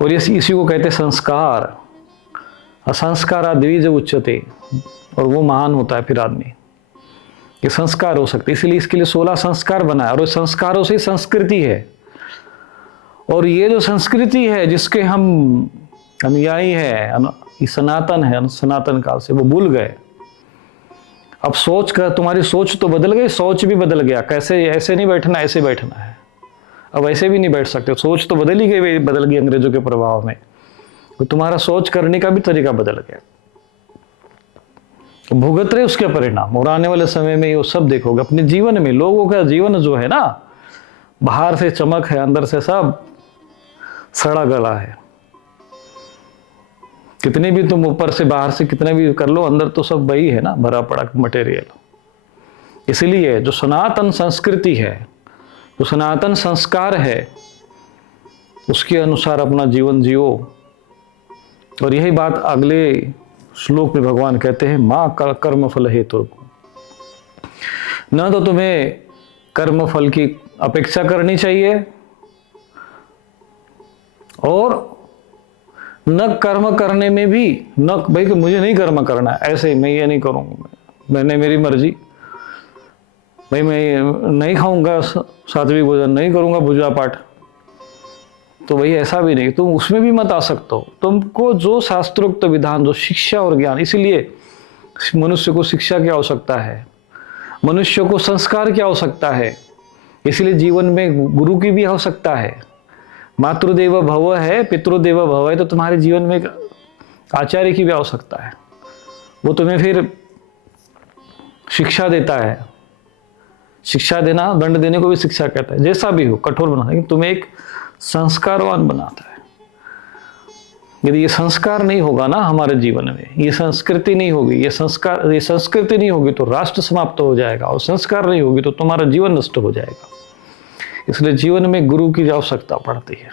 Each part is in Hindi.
और इसी को कहते संस्कार। असंस्कार द्विज उच्चते, और वो महान होता है फिर आदमी। ये संस्कार हो सकते, इसीलिए इसके लिए 16 संस्कार बनाया, और उस संस्कारों से संस्कृति है। और ये जो संस्कृति है जिसके हम अनुयायी है, सनातन है, सनातन काल से, वो भूल गए। अब सोच कर तुम्हारी सोच तो बदल गई, सोच भी बदल गया। कैसे? ऐसे नहीं बैठना, ऐसे बैठना है। अब ऐसे भी नहीं बैठ सकते, सोच तो बदल ही गई, बदल गई अंग्रेजों के प्रभाव में। तो तुम्हारा सोच करने का भी तरीका बदल गया, भुगत रहे उसके परिणाम। और आने वाले समय में ये सब देखोगे अपने जीवन में। लोगों का जीवन जो है ना, बाहर से चमक है, अंदर से सब सड़ा गला है। कितने भी तुम ऊपर से बाहर से कितने भी कर लो, अंदर तो सब वही है ना, भरा पड़ा मटेरियल। इसलिए जो सनातन संस्कृति है, जो सनातन संस्कार है, उसके अनुसार अपना जीवन जियो। और यही बात अगले श्लोक में भगवान कहते हैं, मां कर्म फल हेतु। न तो तुम्हें कर्म फल की अपेक्षा करनी चाहिए, और न कर्म करने में भी न भाई कि मुझे नहीं कर्म करना है, ऐसे मैं ये नहीं करूंगा, मैंने मेरी मर्जी, भाई मैं नहीं खाऊंगा सात्विक भोजन, नहीं करूंगा पूजा पाठ, तो भाई ऐसा भी नहीं। तुम उसमें भी मत आ सकते हो। तुमको जो शास्त्रोक्त विधान, जो शिक्षा और ज्ञान, इसीलिए मनुष्य को शिक्षा की आवश्यकता है, मनुष्य को संस्कार की आवश्यकता है, इसलिए जीवन में गुरु की भी आवश्यकता है। मातृदेव भव है, पितृदेव भव है, तो तुम्हारे जीवन में आचार्य की भी आवश्यकता है। वो तुम्हें फिर शिक्षा देता है। शिक्षा देना, दंड देने को भी शिक्षा कहता है। जैसा भी हो, कठोर बना, लेकिन तुम्हें एक संस्कारवान बनाता है। यदि ये संस्कार नहीं होगा ना हमारे जीवन में, ये संस्कृति नहीं होगी, ये संस्कृति नहीं होगी तो राष्ट्र समाप्त हो जाएगा, और संस्कार नहीं होगी तो तुम्हारा जीवन नष्ट हो जाएगा। इसलिए जीवन में गुरु की आवश्यकता पड़ती है,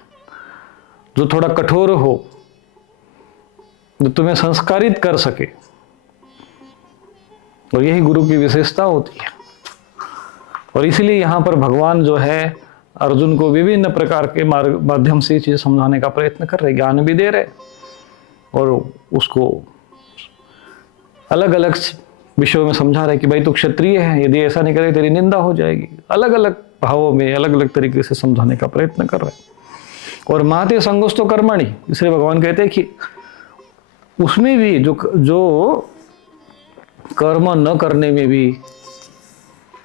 जो थोड़ा कठोर हो, जो तुम्हें संस्कारित कर सके, और यही गुरु की विशेषता होती है। और इसलिए यहाँ पर भगवान जो है अर्जुन को विभिन्न प्रकार के माध्यम से चीज समझाने का प्रयत्न कर रहे, ज्ञान भी दे रहे, और उसको अलग अलग विषयों में समझा रहे कि भाई तू क्षत्रिय है, यदि ऐसा नहीं करे तेरी निंदा हो जाएगी। अलग अलग भावों में अलग अलग तरीके से समझाने का प्रयत्न कर रहे। और माते संगोस्तो कर्मणि, इसलिए भगवान कहते हैं कि उसमें भी जो कर्म न करने में भी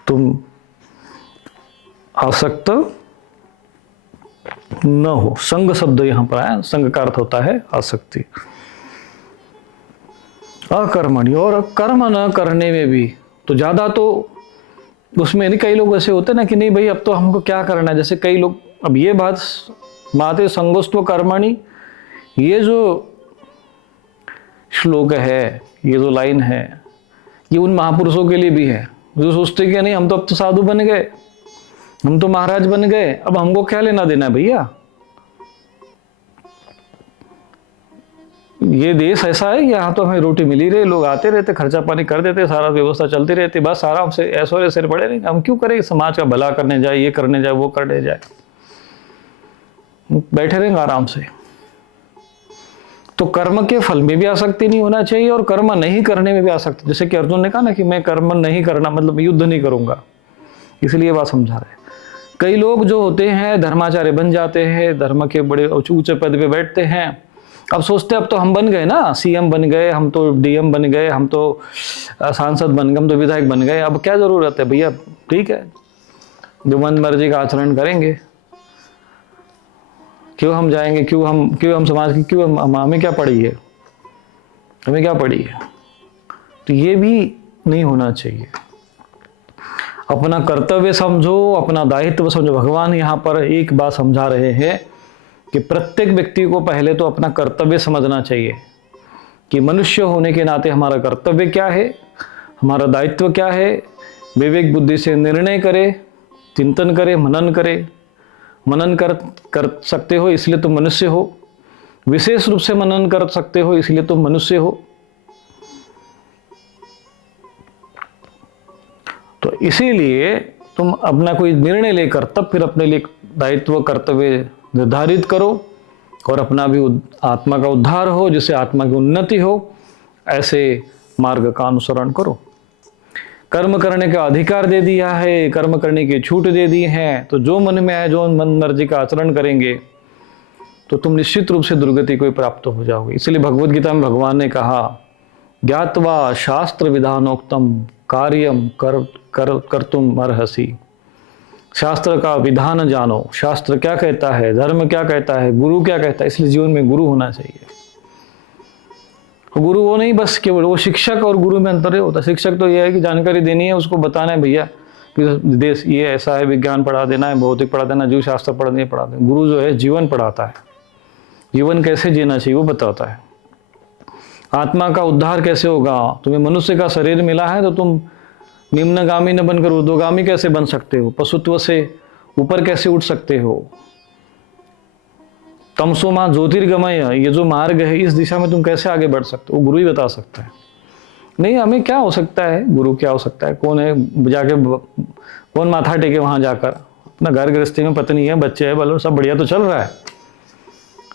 तुम आसक्त न हो। संग शब्द यहां पर आया, संग का अर्थ होता है आसक्ति। अकर्मणि, और कर्म न करने में भी, तो ज्यादा तो उसमें नहीं। कई लोग ऐसे होते ना कि नहीं भाई अब तो हमको क्या करना है, जैसे कई लोग, अब ये बात माते संगोस्तो कर्मणि, ये जो श्लोक है, ये जो लाइन है, ये उन महापुरुषों के लिए भी है जो सोचते कि नहीं हम तो अब तो साधु बन गए, हम तो महाराज बन गए, अब हमको क्या लेना देना है भैया। ये देश ऐसा है, यहाँ तो हमें रोटी मिली रही, लोग आते रहते, खर्चा पानी कर देते, सारा व्यवस्था चलती रहती, बस आराम से ऐसो सिर पड़े नहीं। हम क्यों करें, समाज का भला करने जाए, ये करने जाए, वो करने जाए, बैठे रहेंगे आराम से। तो कर्म के फल में भी आसक्ति नहीं होना चाहिए, और कर्म नहीं करने में भी आसक्ति। जैसे कि अर्जुन ने कहा ना कि मैं कर्म नहीं करना मतलब युद्ध नहीं करूंगा, इसलिए बात समझा रहे। कई लोग जो होते हैं धर्माचार्य बन जाते हैं, धर्म के बड़े ऊंचे पद पे बैठते हैं, अब सोचते अब तो हम बन गए ना, सीएम बन गए, हम तो डीएम बन गए, हम तो सांसद बन गए, हम तो विधायक बन गए, अब क्या जरूरत है भैया, ठीक है जो मन मर्जी का आचरण करेंगे, क्यों हम जाएंगे, क्यों हम समाज की, क्यों हमें क्या पड़ी है, हमें क्या पड़ी है। तो ये भी नहीं होना चाहिए। अपना कर्तव्य समझो, अपना दायित्व समझो। भगवान यहाँ पर एक बात समझा रहे हैं कि प्रत्येक व्यक्ति को पहले तो अपना कर्तव्य समझना चाहिए कि मनुष्य होने के नाते हमारा कर्तव्य क्या है, हमारा दायित्व क्या है। विवेक बुद्धि से निर्णय करे, चिंतन करे, मनन करे। मनन कर सकते हो इसलिए तुम मनुष्य हो, विशेष रूप से मनन कर सकते हो इसलिए तुम मनुष्य हो। तो इसीलिए तुम अपना कोई निर्णय लेकर तब फिर अपने लिए दायित्व कर्तव्य निर्धारित करो और अपना भी आत्मा का उद्धार हो, जिससे आत्मा की उन्नति हो, ऐसे मार्ग का अनुसरण करो। कर्म करने का अधिकार दे दिया है, कर्म करने की छूट दे दी है, तो जो मन में आए, जो मन मर्जी का आचरण करेंगे तो तुम निश्चित रूप से दुर्गति को प्राप्त हो जाओगे। इसलिए भगवत गीता में भगवान ने कहा, ज्ञात्वा शास्त्र विधानोक्तम कार्यम कर तुम अर्हसि। शास्त्र का विधान जानो, शास्त्र क्या कहता है, धर्म क्या कहता है, गुरु क्या कहता है। इसलिए जीवन में गुरु होना चाहिए। गुरु वो नहीं बस केवल वो शिक्षक और गुरु में अंतर होता है। शिक्षक तो यह है कि जानकारी देनी है, उसको बताना है भैया कि देश ये ऐसा है, विज्ञान पढ़ा देना है, भौतिक पढ़ा देना, जीव शास्त्र पढ़ा देना। गुरु जो है जीवन पढ़ाता है, जीवन कैसे जीना चाहिए वो बताता है। आत्मा का उद्धार कैसे होगा, तुम्हें मनुष्य का शरीर मिला है तो तुम निम्नगामी न बनकर ऊर्ध्वगामी कैसे बन सकते हो, पशुत्व से ऊपर कैसे उठ सकते हो। तमसोमा ज्योतिर्गमय, ये जो मार्ग है इस दिशा में तुम कैसे आगे बढ़ सकते हो, गुरु ही बता सकता है। नहीं हमें क्या हो सकता है, गुरु क्या हो सकता है, कौन है जाके, कौन माथा टेके वहां जाकर। अपना घर गृहस्थी में पत्नी है, बच्चे है, बोलो सब बढ़िया तो चल रहा है,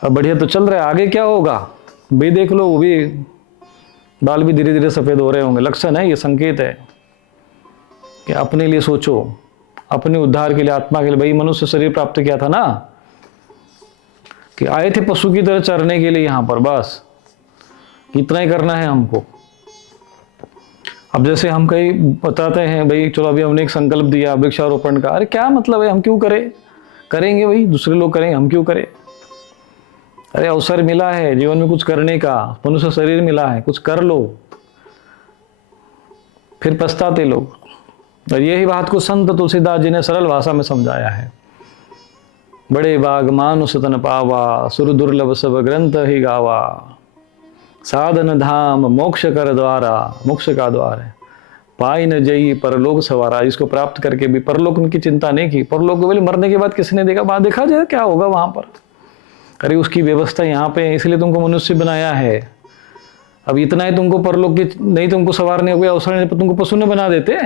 अब बढ़िया तो चल रहा है, आगे क्या होगा भाई देख लो, वो भी बाल भी धीरे धीरे सफेद हो रहे होंगे। लक्षण है, ये संकेत है कि अपने लिए सोचो, अपने उद्धार के लिए, आत्मा के लिए। भाई मनुष्य शरीर प्राप्त किया था ना, कि आए थे पशु की तरह चरने के लिए यहाँ पर, बस इतना ही करना है हमको। अब जैसे हम कहीं बताते हैं भाई चलो अभी हमने एक संकल्प दिया वृक्षारोपण का, अरे क्या मतलब है, हम क्यों करें, करेंगे भाई दूसरे लोग करेंगे, हम क्यों करें। अरे अवसर मिला है जीवन में कुछ करने का, मनुष्य शरीर मिला है, कुछ कर लो, फिर पछताते लोग। और यही बात को संत तुलसीदास जी ने सरल भाषा में समझाया है। बड़े बाग मानुष तन पावा, सुर दुर्लभ सब ग्रंथ ही गावा, साधन धाम मोक्ष कर द्वारा, मोक्ष का द्वार है, पाई न जई परलोक सवारा। इसको प्राप्त करके भी परलोक उनकी चिंता नहीं की। परलोक बोले मरने के बाद किसने देखा, वहां देखा जाए क्या होगा वहां पर। अरे उसकी व्यवस्था यहाँ पे है, इसलिए तुमको मनुष्य बनाया है। अब इतना ही तुमको परलोक की नहीं, तुमको सवारने कोई अवसर नहीं, तुमको पशु न बना देते।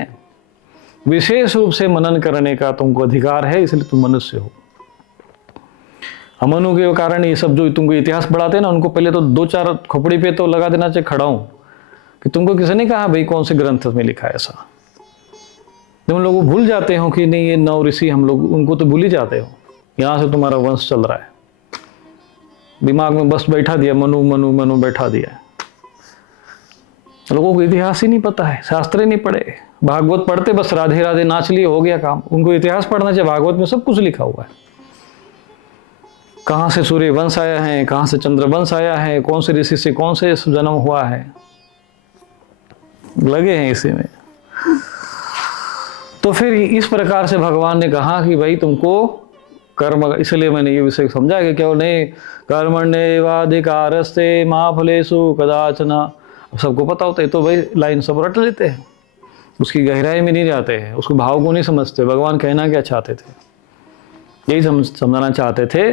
विशेष रूप से मनन करने का तुमको अधिकार है, इसलिए तुम मनुष्य हो। अमनु के कारण ये सब जो तुमको इतिहास पढ़ाते हैं ना, उनको पहले तो 2-4 खोपड़ी पे तो लगा देना चाहिए खड़ा हूं, कि तुमको किसने कहा भाई कौन से ग्रंथ में लिखा है ऐसा। तुम लोग भूल जाते हो कि नहीं ये 9 ऋषि, हम लोग उनको तो भूल ही जाते हो। यहां से तुम्हारा वंश चल रहा है, दिमाग में बस बैठा दिया, मनु मनु मनु बैठा दिया। लोगों को इतिहास ही नहीं पता है, शास्त्र ही नहीं पढ़े। भागवत पढ़ते बस राधे राधे नाच लिए, हो गया काम। उनको इतिहास पढ़ना चाहिए, भागवत में सब कुछ लिखा हुआ है। कहाँ से सूर्य वंश आया है, कहाँ से चंद्र वंश आया है, कौन से ऋषि से कौन से जन्म हुआ है, लगे हैं इसी में। तो फिर इस प्रकार से भगवान ने कहा कि भाई तुमको कर्म, इसलिए मैंने ये विषय समझा कि केवल नहीं कर्मण्येवाधिकारस्ते मा फलेषु कदाचन। सबको पता होता है तो भाई लाइन सब रट लेते हैं, उसकी गहराई में नहीं जाते हैं, उसको भाव को नहीं समझते। भगवान कहना क्या चाहते थे, यही समझाना चाहते थे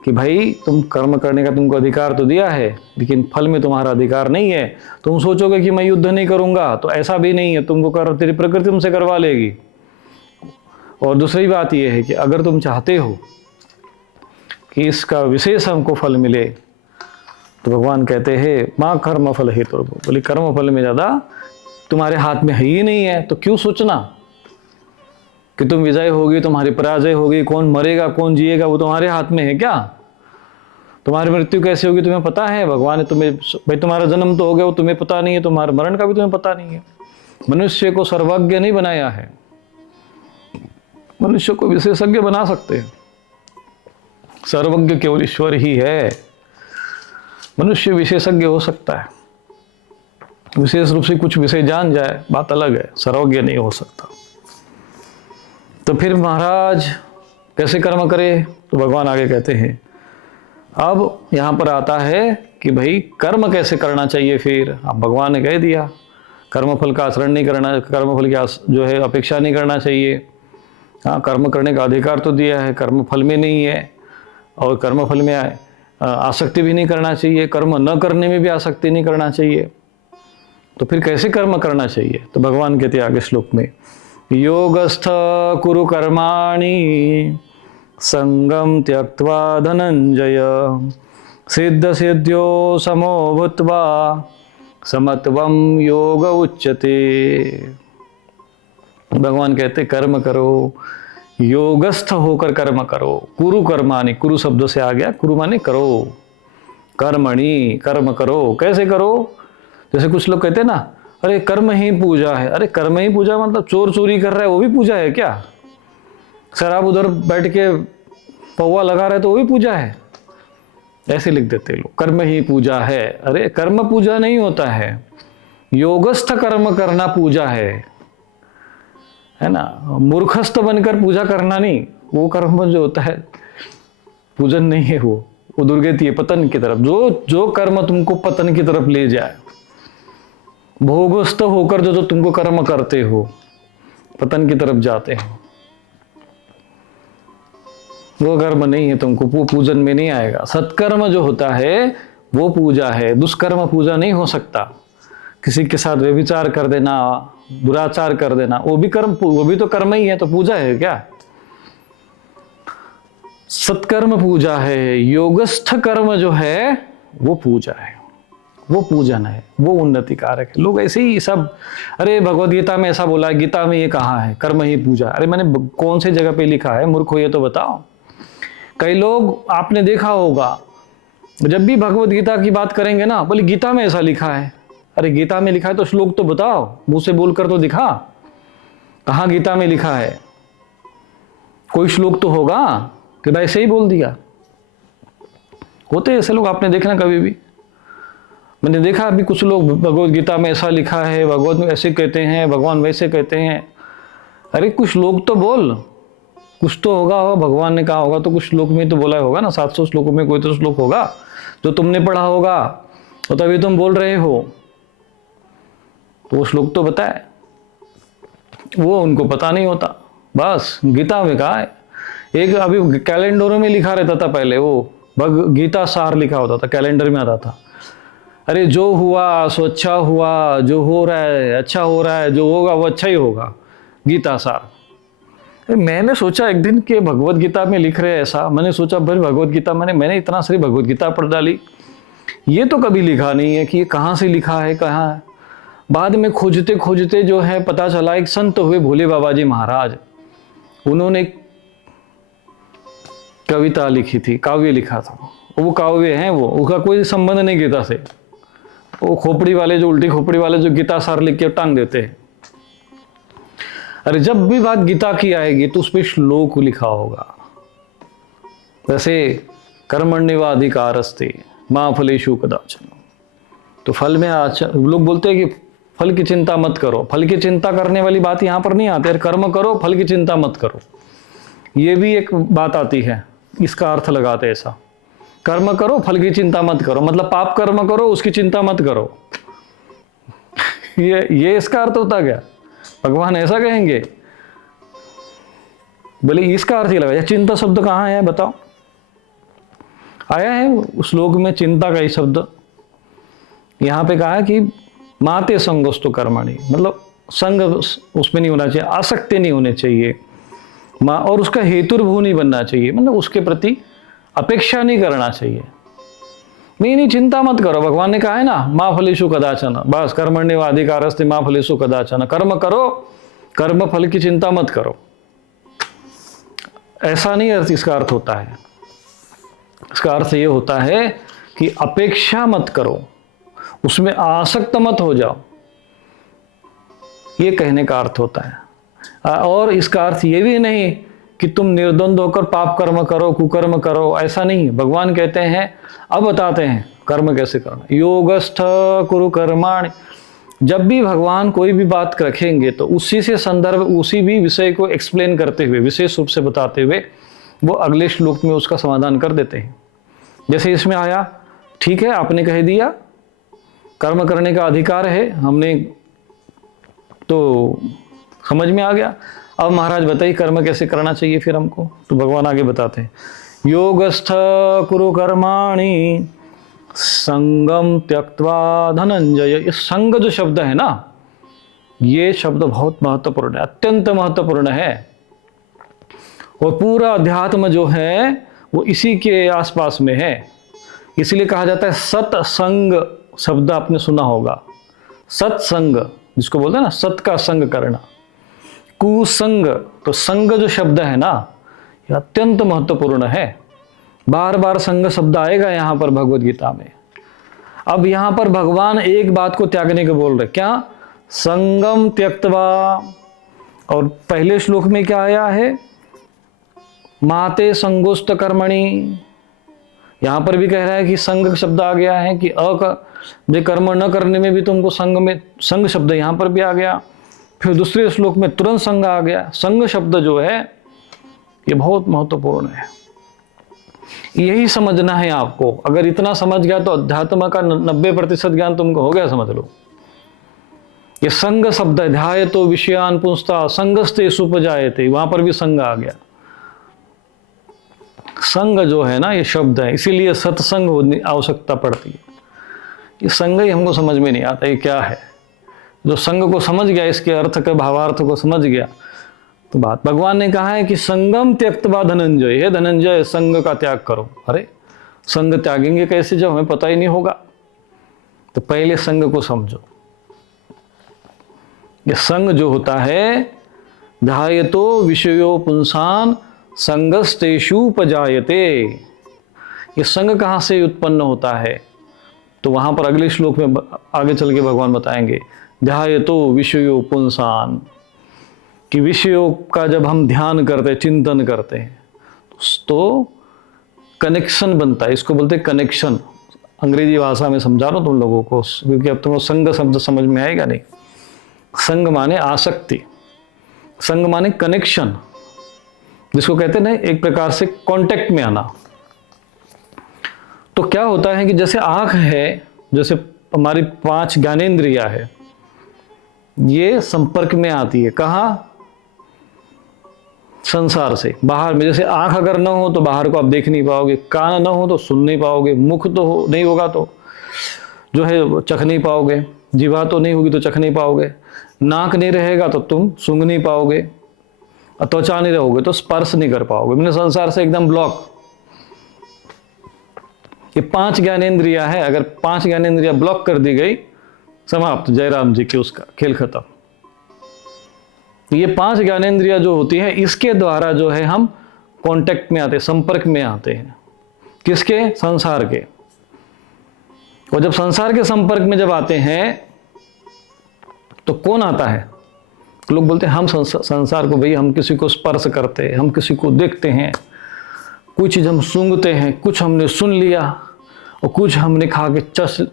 कि भाई तुम कर्म करने का तुमको अधिकार तो दिया है, लेकिन फल में तुम्हारा अधिकार नहीं है। तुम सोचोगे कि मैं युद्ध नहीं करूंगा, तो ऐसा भी नहीं है, तुमको तेरी प्रकृति तुमसे करवा लेगी। और दूसरी बात यह है कि अगर तुम चाहते हो कि इसका विशेष हमको फल मिले, तो भगवान कहते हैं माँ कर्म फल हेतु, बोले कर्म फल में ज्यादा तुम्हारे हाथ में है ही नहीं है, तो क्यों सोचना कि तुम विजय होगी, तुम्हारी पराजय होगी, कौन मरेगा कौन जिएगा वो तुम्हारे हाथ में है क्या। तुम्हारी मृत्यु कैसे होगी तुम्हें पता है, भगवान ने तुम्हें, भाई तुम्हारा जन्म तो हो गया वो तुम्हें पता नहीं है, तुम्हारे मरण का भी तुम्हें पता नहीं है। मनुष्य को सर्वज्ञ नहीं बनाया है, मनुष्य को विशेषज्ञ बना सकते हैं। सर्वज्ञ केवल ईश्वर ही है, मनुष्य विशेषज्ञ हो सकता है, विशेष रूप से कुछ विषय जान जाए बात अलग है, सर्वज्ञ नहीं हो सकता। तो फिर महाराज कैसे कर्म करे, तो भगवान आगे कहते हैं, अब यहां पर आता है कि भाई कर्म कैसे करना चाहिए। फिर अब भगवान ने कह दिया कर्मफल का आचरण नहीं करना, कर्मफल की जो है अपेक्षा नहीं करना चाहिए। हाँ, कर्म करने का अधिकार तो दिया है, कर्मफल में नहीं है, और कर्मफल में आसक्ति भी नहीं करना चाहिए, कर्म न करने में भी आसक्ति नहीं करना चाहिए। तो फिर कैसे कर्म करना चाहिए, तो भगवान कहते हैं आगे श्लोक में, योगस्थ कुरु कर्माणि संगम त्यक्त्वा धनंजय सिद्ध सिद्ध्यो समो भूत्वा समत्वम योग उच्यते। भगवान कहते कर्म करो, योगस्थ होकर कर्म करो। कुरु कर्माणि, कुरु शब्द से आ गया, कुरु माने करो, कर्मणि कर्म करो। कैसे करो? जैसे कुछ लोग कहते हैं ना, अरे कर्म ही पूजा है। अरे कर्म ही पूजा मतलब चोर चोरी कर रहा है वो भी पूजा है क्या? शराब उधर बैठ के पौवा लगा रहा है तो वो भी पूजा है? ऐसे लिख देते लोग, कर्म ही पूजा है। अरे कर्म पूजा नहीं होता है, योगस्थ कर्म करना पूजा है ना। मूर्खस्थ बनकर पूजा करना नहीं, वो कर्म जो होता है पूजन नहीं है, वो दुर्गति है पतन की तरफ। जो कर्म तुमको पतन की तरफ ले जाए, भोगस्थ होकर जो तुमको कर्म करते हो पतन की तरफ जाते हो, वो कर्म नहीं है, तुमको वो पूजन में नहीं आएगा। सत्कर्म जो होता है वो पूजा है, दुष्कर्म पूजा नहीं हो सकता। किसी के साथ व्यभिचार कर देना, दुराचार कर देना, वो भी कर्म, वो भी तो कर्म ही है, तो पूजा है क्या? सत्कर्म पूजा है, योगस्थ कर्म जो है वो पूजा है, वो पूजन है, वो उन्नति कारक है। लोग ऐसे ही सब, अरे भगवद गीता में ऐसा बोला है, गीता में ये कहा है कर्म ही पूजा। अरे मैंने कौन सी जगह पे लिखा है? मूर्ख हो ये तो बताओ। कई लोग आपने देखा होगा, जब भी भगवद गीता की बात करेंगे ना, बोले गीता में ऐसा लिखा है। अरे गीता में लिखा है तो श्लोक तो बताओ, मुंह से बोलकर तो दिखा, कहाँ गीता में लिखा है? कोई श्लोक तो होगा कि भाई ऐसे ही बोल दिया। होते ऐसे लोग, आपने देखना कभी भी। मैंने देखा अभी कुछ लोग, भगवद गीता में ऐसा लिखा है, भगवत में ऐसे कहते हैं, भगवान वैसे कहते हैं। अरे कुछ श्लोक तो बोल, कुछ तो होगा, भगवान ने कहा होगा तो कुछ श्लोक में तो बोला होगा ना। 700 श्लोकों में कोई तो श्लोक होगा जो तुमने पढ़ा होगा, तो तभी तुम बोल रहे हो। तो वो श्लोक तो बताए, वो उनको पता नहीं होता। बस गीता में कहा है। एक अभी कैलेंडरों में लिखा रहता था पहले, वो गीता सार लिखा होता था, कैलेंडर में आता था। अरे जो हुआ सो अच्छा हुआ, जो हो रहा है अच्छा हो रहा है, जो होगा वो अच्छा ही होगा, गीता सार। मैंने सोचा एक दिन कि भगवत गीता में लिख रहे हैं ऐसा। मैंने सोचा भाई भगवत गीता, मैंने इतना सारी भगवत गीता पढ़ डाली, ये तो कभी लिखा नहीं है कि ये कहाँ से लिखा है, कहाँ है। बाद में खोजते खोजते जो है पता चला, एक संत हुए भोले बाबा जी महाराज, उन्होंने कविता लिखी थी, काव्य लिखा था। वो काव्य है, वो उसका कोई संबंध नहीं गीता से। वो खोपड़ी वाले, जो उल्टी खोपड़ी वाले जो गीता सार लिख के टांग देते हैं। अरे जब भी बात गीता की आएगी तो उस पर श्लोक लिखा होगा। जैसे कर्मण्येवाधिकारस्ते मा फलेषु कदाचन, तो फल में लोग बोलते हैं कि फल की चिंता मत करो। फल की चिंता करने वाली बात यहाँ पर नहीं आती। कर्म करो, फल की चिंता मत करो, ये भी एक बात आती है। इसका अर्थ लगाते ऐसा, कर्म करो फल की चिंता मत करो, मतलब पाप कर्म करो उसकी चिंता मत करो। ये इसका अर्थ होता क्या? भगवान ऐसा कहेंगे? बोले इसका अर्थ ही लगा। चिंता शब्द कहाँ है बताओ? आया है उस श्लोक में चिंता का ही शब्द। यहाँ पे कहा कि माते संगोस्तु कर्मणि, मतलब संग उसमें नहीं होना चाहिए, आसक्ति नहीं होनी चाहिए, और उसका हेतुर्भू नहीं बनना चाहिए, मतलब उसके प्रति अपेक्षा नहीं करना चाहिए। नहीं चिंता मत करो। भगवान ने कहा है ना, माँ फलेषु कदाचन, बस कर्मण्येवाधिकारस्ते माँ फलेषु कदाचन, कर्म करो, कर्म फल की चिंता मत करो। ऐसा नहीं अर्थ इसका अर्थ होता है। इसका अर्थ ये होता है कि अपेक्षा मत करो, उसमें आसक्त मत हो जाओ, ये कहने का अर्थ होता है। और इसका अर्थ ये भी नहीं कि तुम निर्द्वंद होकर पाप कर्म करो, कुकर्म करो, ऐसा नहीं। भगवान कहते हैं, अब बताते हैं कर्म कैसे करना। योगस्थ कुरु कर्माणि, जब भी भगवान कोई भी बात रखेंगे तो उसी से संदर्भ, उसी भी विषय को एक्सप्लेन करते हुए, विशेष रूप से बताते हुए, वो अगले श्लोक में उसका समाधान कर देते हैं। जैसे इसमें आया, ठीक है आपने कह दिया कर्म करने का अधिकार है, हमने तो समझ में आ गया। अब महाराज बताइए कर्म कैसे करना चाहिए फिर हमको। तो भगवान आगे बताते हैं, योगस्थ कुरु कर्माणि संगम त्यक्त्वा धनंजय। ये संग जो शब्द है ना, ये शब्द बहुत महत्वपूर्ण है, अत्यंत महत्वपूर्ण है। और पूरा अध्यात्म जो है वो इसी के आसपास में है। इसीलिए कहा जाता है सत्संग शब्द आपने सुना होगा। सत्संग जिसको बोलते हैं ना, सत का संग करना। कुसंग, तो संग जो शब्द है ना, ये अत्यंत महत्वपूर्ण है। बार बार संग शब्द आएगा यहां पर भगवत गीता में। अब यहां पर भगवान एक बात को त्यागने को बोल रहे, क्या? संगम त्यक्त्वा। और पहले श्लोक में क्या आया है? माते संगोस्त कर्मणि। यहां पर भी कह रहा है कि संग शब्द आ गया है कि जो कर्म न करने में भी तुमको संग में, संग शब्द यहां पर भी आ गया। फिर दूसरे श्लोक में तुरंत संग आ गया। संग शब्द जो है ये बहुत महत्वपूर्ण है। यही समझना है आपको। अगर इतना समझ गया तो अध्यात्म का 90% ज्ञान तुमको हो गया, समझ लो। ये संग शब्द है, ध्याय तो विषयान पुंस्ता संगस्ते सुपजायते, वहां पर भी संग आ गया। संग जो है ना, ये शब्द है, इसीलिए सत्संग होने आवश्यकता पड़ती है। ये संग ही हमको समझ में नहीं आता ये क्या है। जो संग को समझ गया, इसके अर्थ के भावार्थ को समझ गया, तो बात भगवान ने कहा है कि संगम त्यक्त्वा धनंजय, हे धनंजय संग का त्याग करो। अरे संग त्यागेंगे कैसे जब हमें पता ही नहीं होगा? तो पहले संग को समझो। ये संग जो होता है, ध्यायतो विषयो पुंसान संगस्तेषुपजायते। ये संग कहाँ से उत्पन्न होता है? तो वहां पर अगले श्लोक में आगे चल के भगवान बताएंगे, ध्यायतो विषयो पुंसान, कि विषयों का जब हम ध्यान करते हैं, चिंतन करते हैं, तो कनेक्शन बनता है। इसको बोलते हैं कनेक्शन। अंग्रेजी भाषा में समझा रहा हूं तुम लोगों को, क्योंकि अब तुम संग शब्द समझ में आएगा नहीं। संग माने आसक्ति, संग माने कनेक्शन, जिसको कहते हैं ना एक प्रकार से कांटेक्ट में आना। तो क्या होता है कि जैसे आंख है, जैसे हमारी 5 ज्ञानेंद्रिया है, ये संपर्क में आती है। कहाँ? संसार से बाहर में। जैसे आंख अगर न हो तो बाहर को आप देख नहीं पाओगे, कान न हो तो सुन नहीं पाओगे, मुख तो नहीं होगा तो जो है चख नहीं पाओगे, जीवा तो नहीं होगी तो चख नहीं पाओगे, नाक नहीं रहेगा तो तुम सूंघ नहीं पाओगे, त्वचा नहीं रहोगे तो स्पर्श नहीं कर पाओगे। मैंने संसार से एकदम ब्लॉक। ये 5 ज्ञानेंद्रिया है, अगर 5 ज्ञानेंद्रिया ब्लॉक कर दी गई, समाप्त, जयराम जी के उसका खेल खत्म। ये 5 ज्ञानेंद्रिया जो होती है, इसके द्वारा जो है हम कांटेक्ट में आते हैं, संपर्क में आते हैं। किसके? संसार के। और जब संसार के संपर्क में जब आते हैं तो कौन आता है? लोग बोलते हैं हम संसार को, भाई हम किसी को स्पर्श करते हैं, हम किसी को देखते हैं, कुछ चीज हम सूंघते हैं, कुछ हमने सुन लिया और कुछ हमने खा के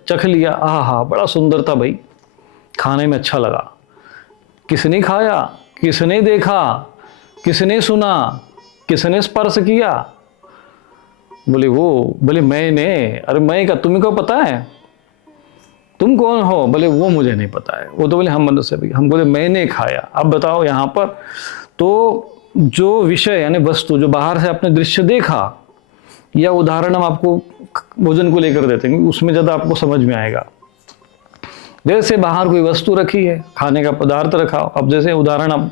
चख लिया। आहा बड़ा सुंदर था भाई, खाने में अच्छा लगा। किसने खाया, किसने देखा, किसने सुना, किसने स्पर्श किया? बोले वो, बोले मैंने। अरे मैं का तुम्हें को पता है? तुम कौन हो? बोले वो मुझे नहीं पता है। वो तो बोले हम मनुष्य भी। हम बोले मैंने खाया। अब बताओ यहाँ पर तो जो विषय यानी वस्तु जो बाहर से आपने दृश्य देखा, या उदाहरण हम आपको भोजन को लेकर देते हैं, उसमें ज़्यादा आपको समझ में आएगा। जैसे बाहर कोई वस्तु रखी है, खाने का पदार्थ रखा। अब जैसे उदाहरण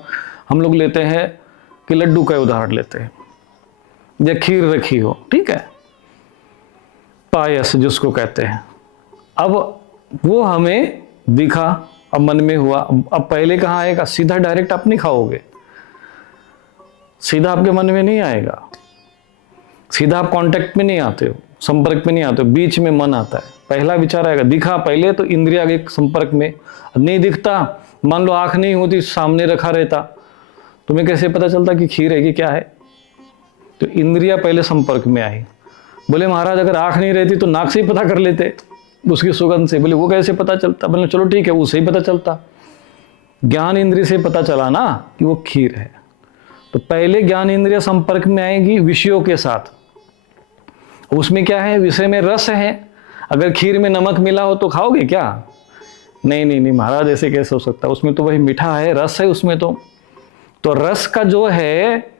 हम लोग लेते हैं कि लड्डू का उदाहरण लेते हैं, या खीर रखी हो, ठीक है, पायस जिसको कहते हैं। अब वो हमें दिखा, अब मन में हुआ। अब पहले कहाँ आएगा? सीधा डायरेक्ट आप नहीं खाओगे, सीधा आपके मन में नहीं आएगा, सीधा आप कांटेक्ट में नहीं आते हो, संपर्क में नहीं आते हो, बीच में मन आता है। पहला विचार आएगा, दिखा पहले तो इंद्रिया के संपर्क में, नहीं दिखता, मान लो आंख नहीं होती, सामने रखा रहता, तुम्हें कैसे पता चलता कि खीर है कि क्या है? तो इंद्रिया पहले संपर्क में आई। बोले महाराज अगर आंख नहीं रहती तो नाक से ही पता कर लेते, उसकी सुगंध से। बोले वो कैसे पता चलता? बोले चलो ठीक है, उससे ही पता चलता, ज्ञान इंद्रिय से पता चला ना कि वो खीर है। तो पहले ज्ञान इंद्रिय संपर्क में आएगी विषयों के साथ। उसमें क्या है? विषय में रस है। अगर खीर में नमक मिला हो तो खाओगे क्या? नहीं नहीं नहीं महाराज, ऐसे कैसे हो सकता है? उसमें तो वही मीठा है, रस है उसमें। तो रस का जो है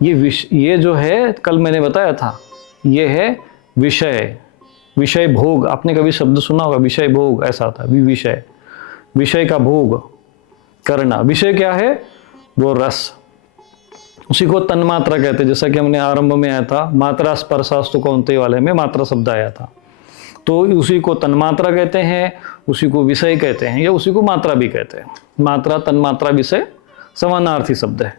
ये जो है, कल मैंने बताया था, ये है विषय, विषय भोग। आपने कभी शब्द सुना होगा विषय भोग, ऐसा था विषय, विषय का भोग करना। विषय क्या है? वो रस, उसी को तन्मात्रा कहते हैं। जैसा कि हमने आरंभ में आया था, मात्रा स्पर्शास्तु कौन्तेय वाले में मात्रा शब्द आया था, तो उसी को तन्मात्रा कहते हैं, उसी को विषय कहते हैं, या उसी को मात्रा भी कहते हैं। मात्रा, तन्मात्रा, विषय समानार्थी शब्द है।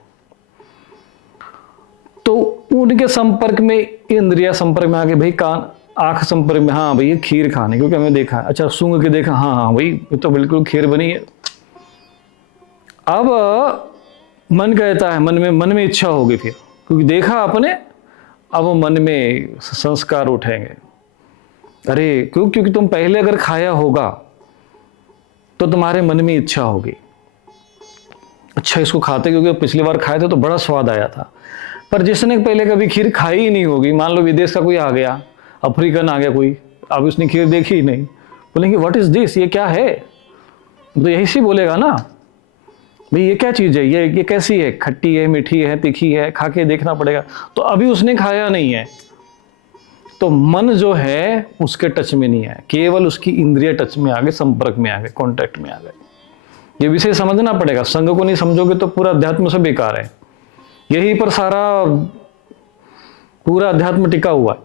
तो उनके संपर्क में इंद्रिया संपर्क में आगे, भाई कान, आंख संपर्क में, हाँ भाई ये खीर खाने, क्योंकि हमें देखा, अच्छा सूंघ के देखा, हाँ हाँ भाई ये तो बिल्कुल खीर बनी है। अब मन कहता है, मन में इच्छा होगी फिर, क्योंकि देखा आपने, अब मन में संस्कार उठेंगे। अरे क्योंकि तुम पहले अगर खाया होगा तो तुम्हारे मन में इच्छा होगी, अच्छा इसको खाते, क्योंकि पिछली बार खाए थे तो बड़ा स्वाद आया था। पर जिसने पहले कभी खीर खाई ही नहीं होगी, मान लो विदेश का कोई आ गया, अफ्रीकन आ गया कोई, अब उसने खीर देखी ही नहीं, बोलेंगे व्हाट इज दिस, ये क्या है, तो यही से बोलेगा ना, भाई ये क्या चीज़ है, ये कैसी है, खट्टी है, मीठी है, तीखी है, खा के देखना पड़ेगा। तो अभी उसने खाया नहीं है, तो मन जो है उसके टच में नहीं है, केवल उसकी इंद्रिय टच में आ गए, संपर्क में आ गए, कॉन्टैक्ट में आ गए। ये विषय समझना पड़ेगा, संग को नहीं समझोगे तो पूरा अध्यात्म से बेकार है। यही पर सारा पूरा अध्यात्म टिका हुआ है।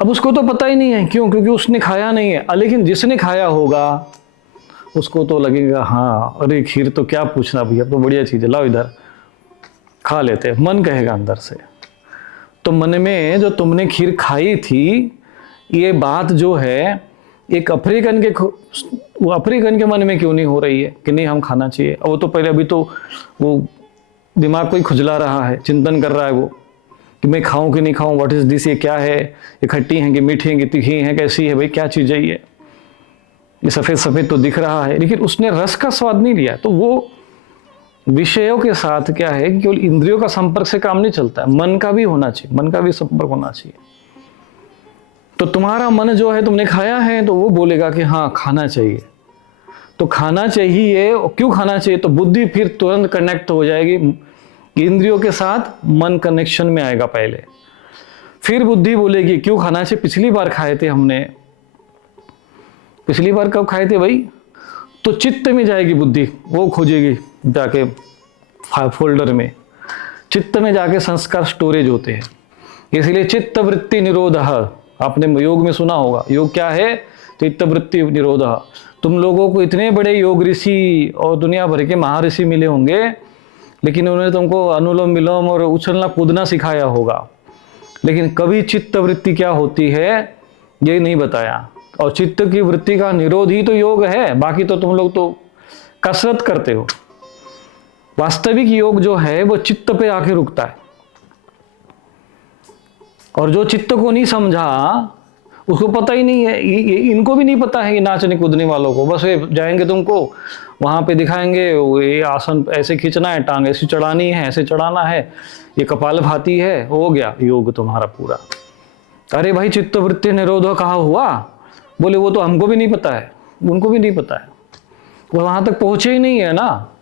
अब उसको तो पता ही नहीं है, क्यों, क्योंकि उसने खाया नहीं है। लेकिन जिसने खाया होगा उसको तो लगेगा, हाँ अरे खीर तो क्या पूछना भैया, तो बढ़िया चीज है, लाओ इधर खा लेते, मन कहेगा अंदर से। तो मन में जो तुमने खीर खाई थी, ये बात जो है एक अफ्रीकन के मन में क्यों नहीं हो रही है कि नहीं हम खाना चाहिए। वो तो पहले, अभी तो वो दिमाग को ही खुजला रहा है, चिंतन कर रहा है वो कि मैं खाऊं कि नहीं खाऊं, व्हाट इज दिस, ये क्या है, ये खट्टी हैं कि मीठी हैं कि तीखी हैं, कैसी है भाई, क्या चीज़ है ये सफ़ेद सफ़ेद तो दिख रहा है, लेकिन उसने रस का स्वाद नहीं लिया। तो वो विषयों के साथ क्या है कि केवल इंद्रियों का संपर्क से काम नहीं चलता है, मन का भी होना चाहिए, मन का भी संपर्क होना चाहिए। तो तुम्हारा मन जो है, तुमने खाया है तो वो बोलेगा कि हाँ खाना चाहिए, तो खाना चाहिए। क्यों खाना चाहिए, तो बुद्धि फिर तुरंत कनेक्ट हो जाएगी इंद्रियों के साथ, मन कनेक्शन में आएगा पहले, फिर बुद्धि बोलेगी क्यों खाना चाहिए, पिछली बार खाए थे हमने, पिछली बार कब खाए थे भाई, तो चित्त में जाएगी बुद्धि, वो खोजेगी जाके फोल्डर में, चित्त में जाके संस्कार स्टोरेज होते हैं। इसलिए चित्त वृत्ति निरोध, आपने योग में सुना होगा, योग क्या है, चित्त वृत्ति निरोध। तुम लोगों को इतने बड़े योग ऋषि और दुनिया भर के महर्षि मिले होंगे, लेकिन उन्होंने तुमको अनुलोम विलोम और उछलना कूदना सिखाया होगा, लेकिन कभी चित्त वृत्ति क्या होती है ये नहीं बताया। और चित्त की वृत्ति का निरोध ही तो योग है, बाकी तो तुम लोग तो कसरत करते हो। वास्तविक योग जो है वो चित्त पे आके रुकता है, और जो चित्त को नहीं समझा उसको पता ही नहीं है, इनको भी नहीं पता है कि नाचने कूदने वालों को, बस वे जाएंगे तुमको वहां पे दिखाएंगे, ये आसन ऐसे खींचना है, टांग ऐसे चढ़ानी है, ऐसे चढ़ाना है, ये कपालभाति है, हो गया योग तुम्हारा पूरा। अरे भाई चित्त वृत्ति निरोध कहाँ हुआ, बोले वो तो हमको भी नहीं पता है, उनको भी नहीं पता है, वो वहां तक पहुंचे ही नहीं है ना,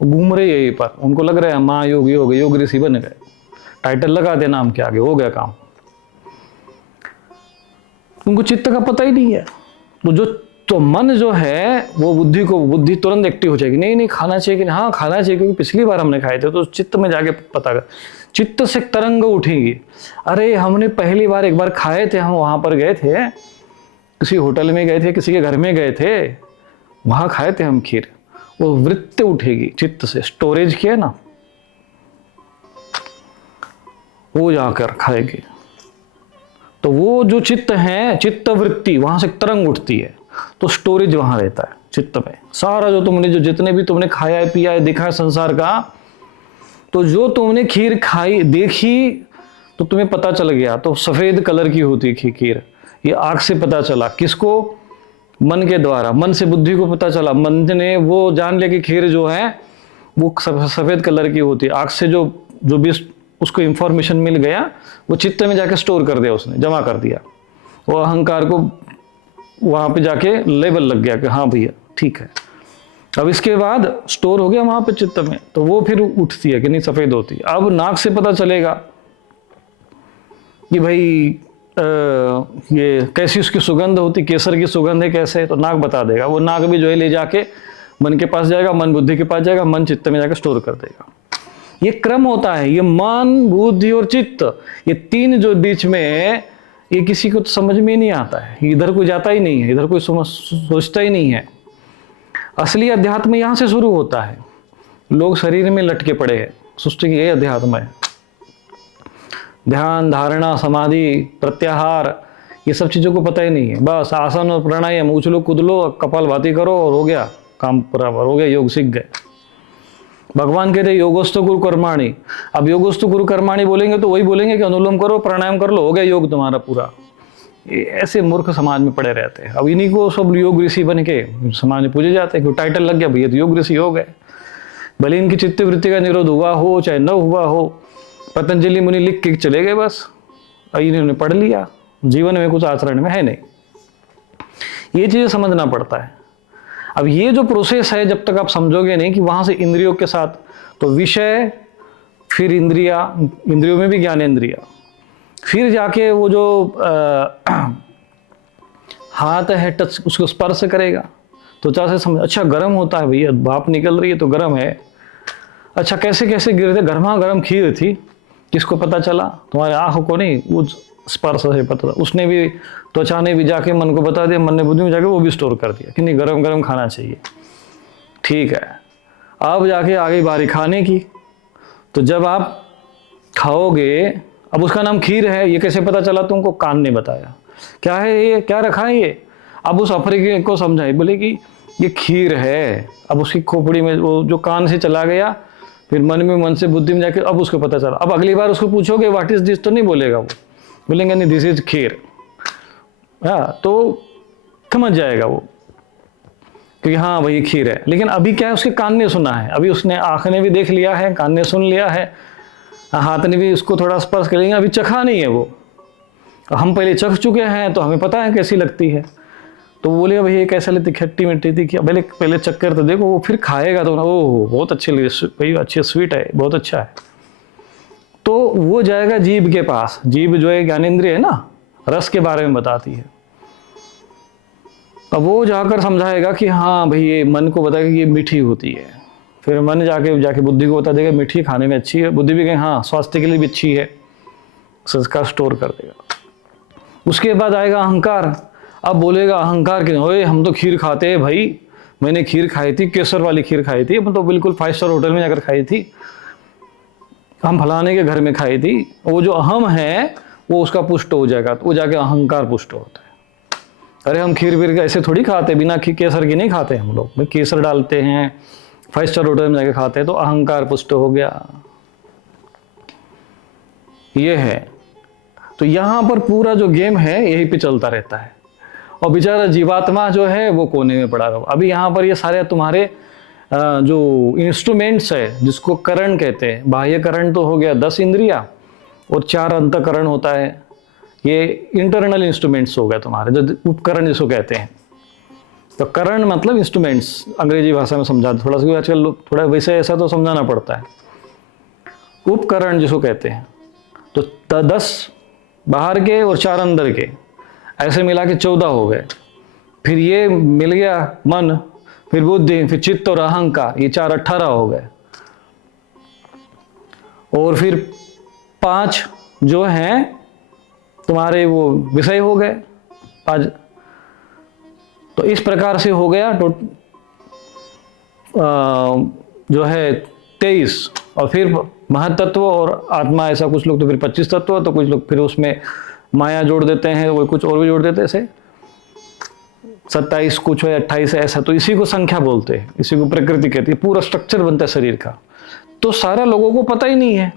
घूम रहे यहीं पर, उनको लग रहा है महायोग योग ऋषि बन गए, टाइटल लगा दे नाम के आगे, हो गया काम, उनको चित्त का पता ही नहीं है। तो मन जो है वो बुद्धि तुरंत एक्टिव हो जाएगी, नहीं खाना चाहिए, कि हाँ खाना चाहिए, क्योंकि पिछली बार हमने खाए थे, तो चित्त में जाके पता कर, चित्त से तरंग उठेगी, अरे हमने पहली बार एक बार खाए थे, हम वहां पर गए थे, किसी होटल में गए थे, किसी के घर में गए थे, वहां खाए थे हम खीर, वो वृत्ति उठेगी चित्त से, स्टोरेज किया ना, वो जाकर खाएगी। तो वो जो चित्त है, चित्त वृत्ति, वहां से तरंग उठती है, तो स्टोरेज वहां रहता है चित्त में, सारा जो जितने भी तुमने खाया है, पिया है, देखा है संसार का, तो जो तुमने खीर खाई देखी तो तुम्हें पता चल गया, तो सफेद कलर की होती है खीर, ये आंख से पता चला, किसको, मन के द्वारा, मन से बुद्धि को पता चला, मन ने वो जान लिया कि खीर जो है वो सफेद कलर की होती है, आंख से जो भी उसको इंफॉर्मेशन मिल गया, वो चित्त में जाके स्टोर कर दिया, उसने जमा कर दिया, वो अहंकार को वहां पे जाके लेबल लग गया कि हाँ भैया ठीक है, अब इसके बाद स्टोर हो गया वहां पे चित्त में, तो वो फिर उठती है कि नहीं सफेद होती है। अब नाक से पता चलेगा कि भाई ये कैसी उसकी सुगंध होती, केसर की सुगंध है कैसे, तो नाक बता देगा, वो नाक भी जो है ले जाके मन के पास जाएगा, मन बुद्धि के पास जाएगा, मन चित्त में जाकर स्टोर कर देगा। ये क्रम होता है, ये मन, बुद्धि और चित्त, ये तीन जो बीच में है, ये किसी को तो समझ में ही नहीं आता है, इधर कोई जाता ही नहीं है, इधर कोई सोचता ही नहीं है। असली अध्यात्म यहाँ से शुरू होता है। लोग शरीर में लटके पड़े हैं, सोचते कि ये अध्यात्म है। ध्यान, धारणा, समाधि, प्रत्याहार, ये सब चीज़ों को पता ही नहीं है। बस आसन और प्राणायाम, उछलो कूदलो, कपालभाति करो और हो गया काम, बराबर हो गया, योग सीख गए। भगवान कहते योगोस्तु गुरु कर्माणि। अब योगोस्तु गुरु कर्माणि बोलेंगे तो वही बोलेंगे कि अनुलोम करो, प्राणायाम कर लो, हो गया योग तुम्हारा पूरा। ये ऐसे मूर्ख समाज में पड़े रहते हैं। अब इन्हीं को सब योग ऋषि बन के समाज में पूजे जाते हैं, क्योंकि टाइटल लग गया भैया तो योग ऋषि हो गए। भले इनकी चित्त वृत्ति का निरोध हुआ हो चाहे न हुआ हो, पतंजलि मुनि लिख के चले गए, बस इन्होंने पढ़ लिया, जीवन में कुछ आचरण में है नहीं। ये चीज़ें समझना पड़ता है। अब ये जो प्रोसेस है, जब तक आप समझोगे नहीं कि वहाँ से इंद्रियों के साथ, तो विषय, फिर इंद्रिया, इंद्रियों में भी ज्ञानेंद्रिया, फिर जाके वो जो हाथ है टच, उसको स्पर्श करेगा तो चाहे समझ, अच्छा गर्म होता है भैया, भाप निकल रही है तो गर्म है। अच्छा कैसे कैसे गिर थे, गर्मा गर्म खीर थी, किसको पता चला? तुम्हारे आँख को नहीं, वो स्पर्श से पता था। उसने भी, त्वचा ने भी जाके मन को बता दिया, मन ने बुद्धि में जाके वो भी स्टोर कर दिया कि नहीं गरम गरम खाना चाहिए। ठीक है, अब जाके आगे बारी खाने की। तो जब आप खाओगे, अब उसका नाम खीर है, ये कैसे पता चला तुमको? कान ने बताया। क्या है ये, क्या रखा है ये? अब उस अफ्रीकी को समझाई, बोले कि ये खीर है। अब उसकी खोपड़ी में वो जो कान से चला गया, फिर मन में, मन से बुद्धि में जाके अब उसको पता चला। अब अगली बार उसको पूछोगे व्हाट इज दिस, तो नहीं बोलेगा वो, बोलेंगे नहीं दिस इज खीर। हाँ, तो समझ जाएगा वो कि हाँ भाई खीर है। लेकिन अभी क्या है, उसके कान ने सुना है, अभी उसने आँख ने भी देख लिया है, कान ने सुन लिया है, हाथ ने भी उसको थोड़ा स्पर्श करेंगे, अभी चखा नहीं है वो। हम पहले चख चुके हैं तो हमें पता है कैसी लगती है। तो बोले भैया कैसा लगती, खट्टी मिट्टी थी क्या? पहले चक्कर तो देखो, वो फिर खाएगा तो ना, ओह बहुत अच्छी लगी भाई, अच्छी स्वीट है, बहुत अच्छा है। तो वो जाएगा जीभ के पास। जीभ जो है ज्ञानेंद्रिय है ना, रस के बारे में बताती है। अब वो जाकर समझाएगा कि हाँ भाई, ये मन को बताएगा कि ये मीठी होती है। फिर मन जाके बुद्धि को बता देगा मीठी खाने में अच्छी है। बुद्धि भी कहे हाँ स्वास्थ्य के लिए भी अच्छी है, संस्कार स्टोर कर देगा। उसके बाद आएगा अहंकार। अब बोलेगा अहंकार कि ओए हम तो खीर खाते हैं भाई, मैंने खीर खाई थी, केसर वाली खीर खाई थी, मैं तो बिल्कुल 5 स्टार होटल में जाकर खाई थी, हम फलाने के घर में खाई थी। वो जो अहम है वो उसका पुष्ट हो जाएगा, तो वो जाके अहंकार पुष्ट होता है। अरे हम खीर वीर ऐसे थोड़ी खाते, बिना केसर की नहीं खाते हम लोग, केसर डालते हैं, 5 स्टार होटल में जाके खाते हैं, तो अहंकार पुष्ट हो गया। ये है। तो यहाँ पर पूरा जो गेम है यही पे चलता रहता है, और बेचारा जीवात्मा जो है वो कोने में पड़ा रहा। अभी यहाँ पर ये सारे तुम्हारे जो इंस्ट्रूमेंट्स है, जिसको करण कहते हैं, बाह्य करण तो हो गया 10 इंद्रिया और 4 अंतःकरण होता है, ये इंटरनल इंस्ट्रूमेंट्स हो गए तुम्हारे, जो उपकरण जिसको कहते हैं। तो करण मतलब इंस्ट्रूमेंट्स, अंग्रेजी भाषा में समझा थोड़ा सा, आजकल थोड़ा वैसे ऐसा तो समझाना पड़ता है। उपकरण जिसको कहते हैं, तो 10 बाहर के और 4 अंदर के, ऐसे मिला के 14 हो गए। फिर ये मिल गया मन, फिर बुद्धि, फिर चित्त और अहंकार, ये 4 18 हो गए। और फिर 5 जो हैं तुम्हारे वो विषय हो गए 5। तो इस प्रकार से हो गया जो है 23। और फिर महतत्व और आत्मा, ऐसा कुछ लोग तो फिर 25 तत्व, तो कुछ लोग फिर उसमें माया जोड़ देते हैं, वो कुछ और भी जोड़ देते हैं, ऐसे 27 कुछ है, 28 है, ऐसा। तो इसी को संख्या बोलते हैं, इसी को प्रकृति कहती है। पूरा स्ट्रक्चर बनता है शरीर का। तो सारा लोगों को पता ही नहीं है,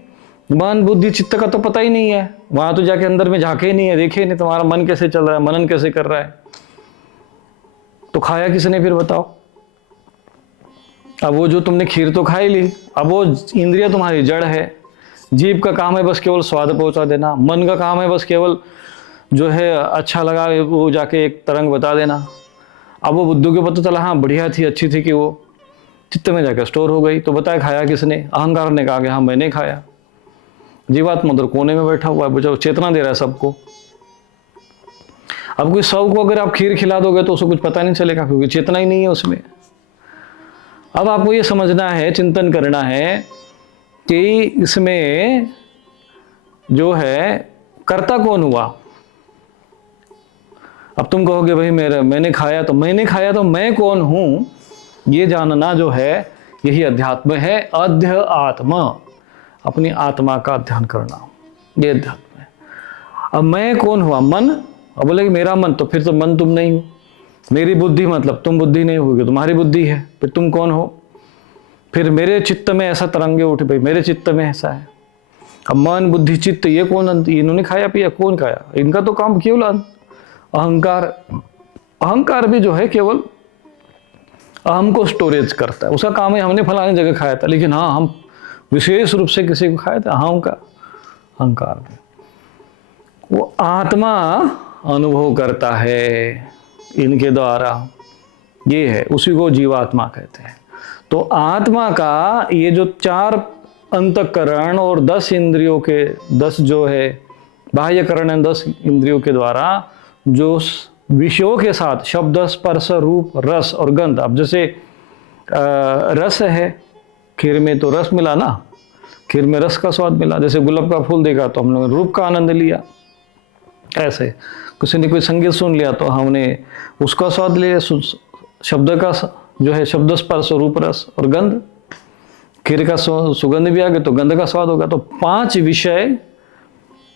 मन बुद्धि चित्त का तो पता ही नहीं है। वहां तो जाके अंदर में झांके ही नहीं है, देखे नहीं तुम्हारा मन कैसे चल रहा है, मनन कैसे कर रहा है। तो खाया किसने फिर बताओ? अब वो जो तुमने खीर तो खाई ली, अब वो इंद्रिया तुम्हारी जड़ है। जीभ का काम है बस केवल स्वाद पहुंचा देना, मन का काम है बस केवल जो है अच्छा लगा वो जाके एक तरंग बता देना। अब वो बुद्धि को पता चला हाँ बढ़िया थी, अच्छी थी, कि वो चित्त में जाकर स्टोर हो गई। तो बताया खाया किसने? अहंकार ने कहा कि हाँ मैंने खाया। जीवात्मा उधर कोने में बैठा हुआ है, बुझाओ चेतना दे रहा है सबको। अब कोई 100 को अगर आप खीर खिला दोगे तो उसको कुछ पता नहीं चलेगा, क्योंकि चेतना ही नहीं है उसमें। अब आपको ये समझना है, चिंतन करना है कि इसमें जो है कर्ता कौन हुआ। अब तुम कहोगे भाई मैंने खाया तो मैं कौन हूं, ये जानना जो है यही अध्यात्म है। अध्य आत्मा, अपनी आत्मा का अध्ययन करना, ये अध्यात्म है। अब मैं कौन हुआ, मन। अब बोले कि मेरा मन, तो फिर तो मन तुम नहीं हो। मेरी बुद्धि, मतलब तुम बुद्धि नहीं होगी, तुम्हारी बुद्धि है, फिर तुम कौन हो। फिर मेरे चित्त में ऐसा तरंगे उठे, भाई मेरे चित्त में ऐसा है। अब मन बुद्धि चित्त, ये कौन, इन्होंने खाया पिया, कौन खाया, इनका तो काम केवल अहंकार। अहंकार भी जो है केवल अहम को स्टोरेज करता है, उसका काम है हमने फलाने जगह खाया था, लेकिन हाँ हम विशेष रूप से किसी को खाया था, हाँ का अहंकार में। वो आत्मा अनुभव करता है इनके द्वारा, ये है, उसी को जीवात्मा कहते हैं। तो आत्मा का ये जो 4 अंतःकरण और 10 इंद्रियों के 10 जो है बाह्यकरण, 10 इंद्रियों के द्वारा जो विषयों के साथ शब्द स्पर्श रूप रस और गंध। अब जैसे रस है, खीर में तो रस मिला ना, खीर में रस का स्वाद मिला। जैसे गुलाब का फूल देखा तो हम लोगों ने रूप का आनंद लिया, ऐसे किसी ने कोई संगीत सुन लिया तो हमने उसका स्वाद लिया, शब्द का जो है शब्द स्पर्श रूप रस और गंध। खीर का सुगंध भी आ गया तो गंध का स्वाद होगा। तो 5 विषय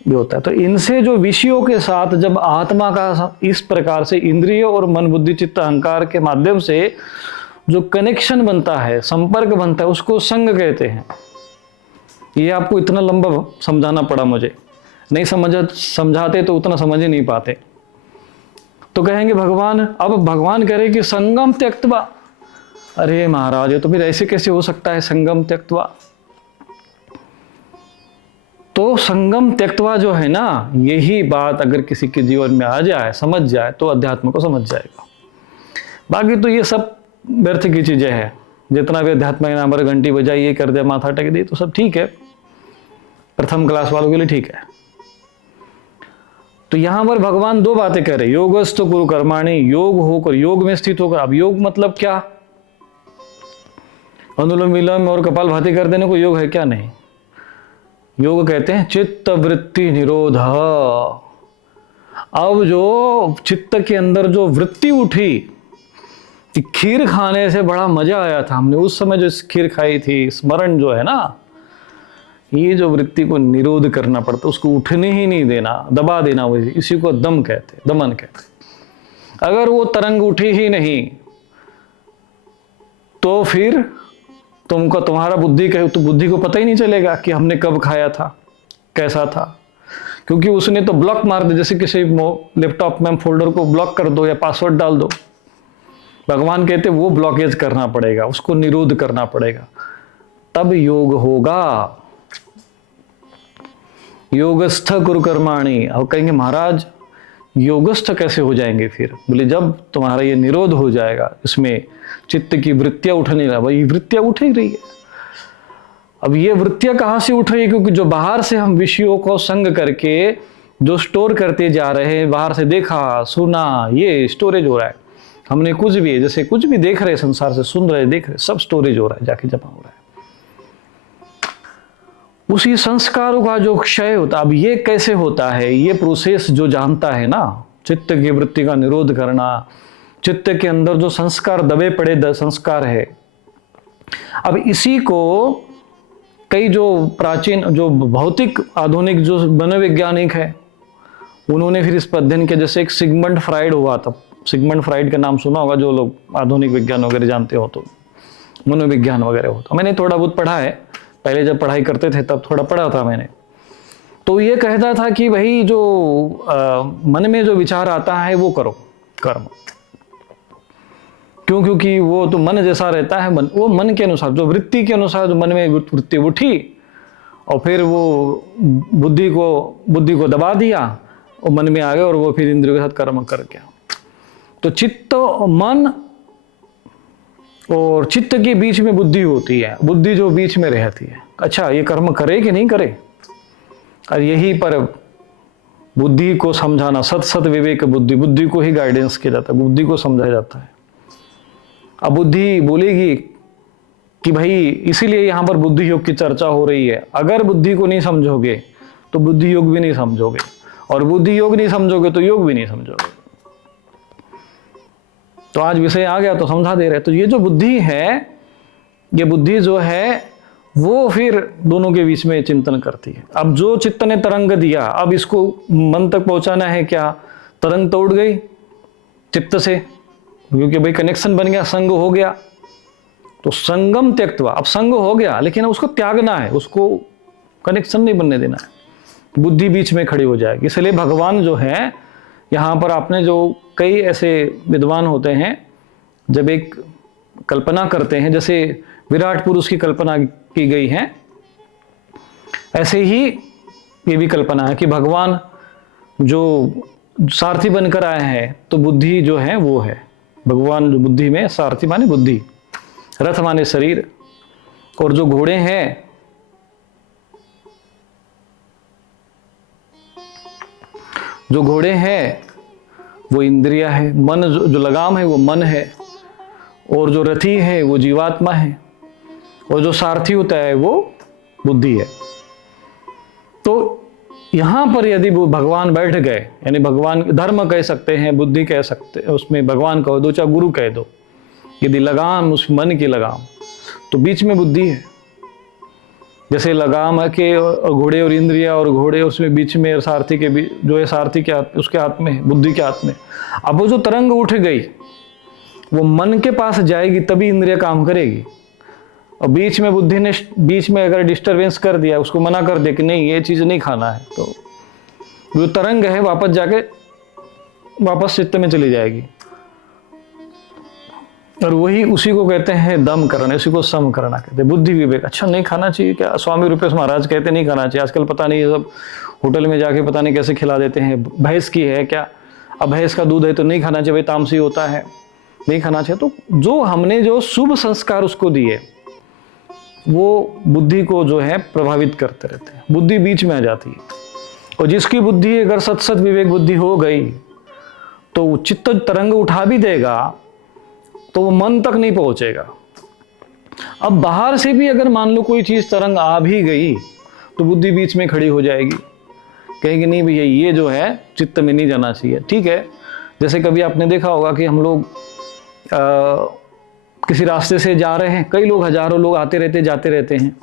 भी होता है। तो इनसे जो विषयों के साथ जब आत्मा का इस प्रकार से इंद्रिय और मन बुद्धि चित्त अहंकार के माध्यम से जो कनेक्शन बनता है, संपर्क बनता है, उसको संग कहते हैं। ये आपको इतना लंबा समझाना पड़ा, मुझे नहीं समझाते तो उतना समझ ही नहीं पाते। तो कहेंगे भगवान, अब भगवान कह रहे कि संगम त्यक्तवा। अरे महाराज, ये तो फिर ऐसे कैसे हो सकता है संगम त्यक्तवा। तो संगम त्यक्तवा जो है ना, यही बात अगर किसी के जीवन में आ जाए, समझ जाए, तो अध्यात्म को समझ जाएगा। बाकी तो ये सब व्यर्थ की चीजें हैं। जितना भी अध्यात्म के नाम पर घंटी बजाई, ये कर दे, माथा टेक दे, तो सब ठीक है, प्रथम क्लास वालों के लिए ठीक है। तो यहां पर भगवान 2 बातें कह रहे, योगस्थ कुरु कर्माणि, योग होकर, योग में स्थित होकर। अब योग मतलब क्या, अनुलोम विलोम और कपालभाति कर देने को योग है क्या? नहीं। योग कहते हैं चित्त वृत्ति निरोध। अब जो चित्त के अंदर जो वृत्ति उठी कि खीर खाने से बड़ा मजा आया था, हमने उस समय जो खीर खाई थी, स्मरण जो है ना, ये जो वृत्ति को निरोध करना पड़ता, उसको उठने ही नहीं देना, दबा देना, वही इसी को दम कहते, दमन कहते। अगर वो तरंग उठी ही नहीं तो फिर तुमको, तुम्हारा बुद्धि कहे तो बुद्धि को पता ही नहीं चलेगा कि हमने कब खाया था, कैसा था, क्योंकि उसने तो ब्लॉक मार दिया। जैसे किसी लैपटॉप में फोल्डर को ब्लॉक कर दो या पासवर्ड डाल दो, भगवान कहते वो ब्लॉकेज करना पड़ेगा, उसको निरोध करना पड़ेगा, तब योग होगा। योगस्थ कुरु कर्माणि। अब कहेंगे महाराज योगस्थ कैसे हो जाएंगे फिर? बोले जब तुम्हारा ये निरोध हो जाएगा, इसमें चित्त की वृत्तियां उठने लगा, भाई वृत्तियां उठ ही रही है। अब ये वृत्तियां कहां से उठ रही है? क्योंकि जो बाहर से हम विषयों को संग करके जो स्टोर करते जा रहे हैं, बाहर से देखा सुना, ये स्टोरेज हो रहा है। हमने कुछ भी, जैसे कुछ भी देख रहे संसार से, सुन रहे देख रहे, सब स्टोरेज हो रहा है, जाके जमा हो रहा है। उसी संस्कारों का जो क्षय होता, अब ये कैसे होता है, ये प्रोसेस जो जानता है ना, चित्त की वृत्ति का निरोध करना, चित्त के अंदर जो संस्कार दबे पड़े संस्कार है, अब इसी को कई जो प्राचीन, जो भौतिक आधुनिक जो मनोवैज्ञानिक है, उन्होंने फिर इस पर अध्ययन किया। जैसे एक सिगमंड फ्राइड हुआ था, सिगमंड फ्राइड का नाम सुना होगा जो लोग आधुनिक विज्ञान वगैरह जानते हो, तो मनोविज्ञान वगैरह हो, तो मैंने थोड़ा बहुत पढ़ा है, पहले जब पढ़ाई करते थे तब थोड़ा पढ़ा था मैंने। तो ये कहता था कि भाई जो मन में जो विचार आता है वो करो, कर्म। क्यों? क्योंकि वो तो मन जैसा रहता है, मन, वो मन के अनुसार, जो वृत्ति के अनुसार जो मन में वृत्ति उठी और फिर वो बुद्धि को दबा दिया और मन में आ गया और वो फिर इंद्रियों के साथ कर्म कर गया। तो चित्त, मन और चित्त के बीच में बुद्धि होती है, बुद्धि जो बीच में रहती है। अच्छा, ये कर्म करे कि नहीं करे, और यही पर बुद्धि को समझाना, सत विवेक बुद्धि को ही गाइडेंस किया जाता है, बुद्धि को समझाया जाता है। अब बुद्धि बोलेगी कि भाई इसीलिए यहाँ पर बुद्धि योग की चर्चा हो रही है। अगर बुद्धि को नहीं समझोगे तो बुद्धि योग भी नहीं समझोगे, और बुद्धि योग नहीं समझोगे तो योग भी नहीं समझोगे। तो आज विषय आ गया तो समझा दे रहे। तो ये जो बुद्धि है, ये बुद्धि जो है वो फिर दोनों के बीच में चिंतन करती है। अब जो चित्त ने तरंग दिया, अब इसको मन तक पहुंचाना है क्या? तरंग तो उड़ गई चित्त से, क्योंकि भाई कनेक्शन बन गया, संग हो गया। तो संगम त्यक्तवा, अब संग हो गया लेकिन उसको त्यागना है, उसको कनेक्शन नहीं बनने देना है, बुद्धि बीच में खड़ी हो जाएगी। इसलिए भगवान जो है यहाँ पर, आपने जो कई ऐसे विद्वान होते हैं जब एक कल्पना करते हैं, जैसे विराट पुरुष की कल्पना की गई है, ऐसे ही ये भी कल्पना है कि भगवान जो सारथी बनकर आए हैं, तो बुद्धि जो है वो है भगवान। जो बुद्धि में सारथी माने बुद्धि, रथ माने शरीर, और जो घोड़े हैं वो इंद्रिया है, मन जो लगाम है वो मन है, और जो रथी है वो जीवात्मा है, और जो सारथी होता है वो बुद्धि है। तो यहां पर यदि वो भगवान बैठ गए, यानी भगवान धर्म कह सकते हैं, बुद्धि कह सकते हैं, उसमें भगवान कह दो चाहे गुरु कह दो, यदि लगाम उस मन की लगाम, तो बीच में बुद्धि है। जैसे लगाम है कि घोड़े और इंद्रिया, और घोड़े उसमें बीच में, और सारथी के बीच जो है, सारथी के हाथ, उसके हाथ में है, बुद्धि के हाथ में। अब वो जो तरंग उठ गई वो मन के पास जाएगी तभी इंद्रिया काम करेगी, और बीच में बुद्धि ने बीच में अगर डिस्टरबेंस कर दिया, उसको मना कर दिया कि नहीं ये चीज नहीं खाना है, तो जो तरंग है वापस जाके वापस चित्त में चली जाएगी। और वही उसी को कहते हैं दम करना, उसी को सम करना कहते हैं। बुद्धि विवेक, अच्छा नहीं खाना चाहिए क्या? स्वामी रूपेश महाराज कहते नहीं खाना चाहिए। आजकल पता नहीं सब होटल में जाके पता नहीं कैसे खिला देते हैं। भैंस की है क्या? अब भैंस का दूध है तो नहीं खाना चाहिए, भाई तामसी होता है, नहीं खाना चाहिए। तो जो हमने जो शुभ संस्कार उसको दिए वो बुद्धि को जो है प्रभावित करते रहते हैं, बुद्धि बीच में आ जाती है। और जिसकी बुद्धि अगर सत विवेक बुद्धि हो गई तो चित्त तरंग उठा भी देगा तो वो मन तक नहीं पहुंचेगा। अब बाहर से भी अगर मान लो कोई चीज तरंग आ भी गई तो बुद्धि बीच में खड़ी हो जाएगी, कहेगी नहीं भैया ये जो है चित्त में नहीं जाना चाहिए। ठीक है, जैसे कभी आपने देखा होगा कि हम लोग किसी रास्ते से जा रहे हैं, कई लोग, हजारों लोग आते रहते जाते रहते हैं,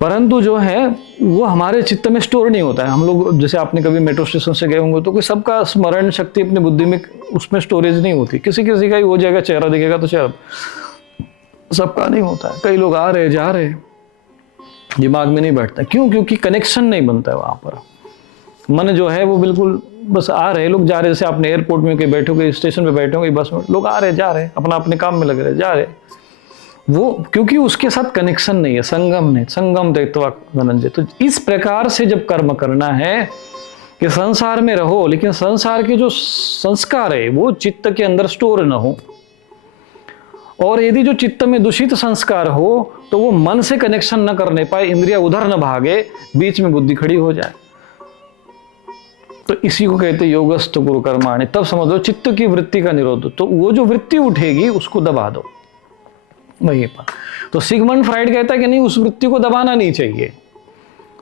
परंतु जो है वो हमारे चित्त में स्टोर नहीं होता है। हम लोग, जैसे आपने कभी मेट्रो स्टेशन से गए होंगे तो कोई सबका स्मरण शक्ति अपनी बुद्धि में उसमें स्टोरेज नहीं होती। किसी किसी का ही हो जाएगा, चेहरा दिखेगा तो चेहरा, सबका नहीं होता है। कई लोग आ रहे जा रहे, दिमाग में नहीं बैठता। क्यों? क्योंकि कनेक्शन नहीं बनता है वहां पर। मन जो है वो बिल्कुल बस आ रहे, लोग जा रहे। जैसे आपने एयरपोर्ट में कहीं बैठोगे, स्टेशन पे बैठोगे, बस में लोग आ रहे जा रहे, अपना अपने काम में लग रहे जा रहे, वो क्योंकि उसके साथ कनेक्शन नहीं है, संगम नहीं, संगम त्यक्त्वा धनंजय। तो इस प्रकार से जब कर्म करना है कि संसार में रहो लेकिन संसार के जो संस्कार है वो चित्त के अंदर स्टोर न हो, और यदि जो चित्त में दूषित संस्कार हो तो वो मन से कनेक्शन न करने पाए, इंद्रिया उधर न भागे, बीच में बुद्धि खड़ी हो जाए। तो इसी को कहते योगस्थ गुरु कर्माणि। तब समझ लो चित्त की वृत्ति का निरोध। तो वो जो वृत्ति उठेगी उसको दबा दो वहीं पर। तो सिगमंड फ्राइड कहता है कि नहीं, उस वृत्ति को दबाना नहीं चाहिए।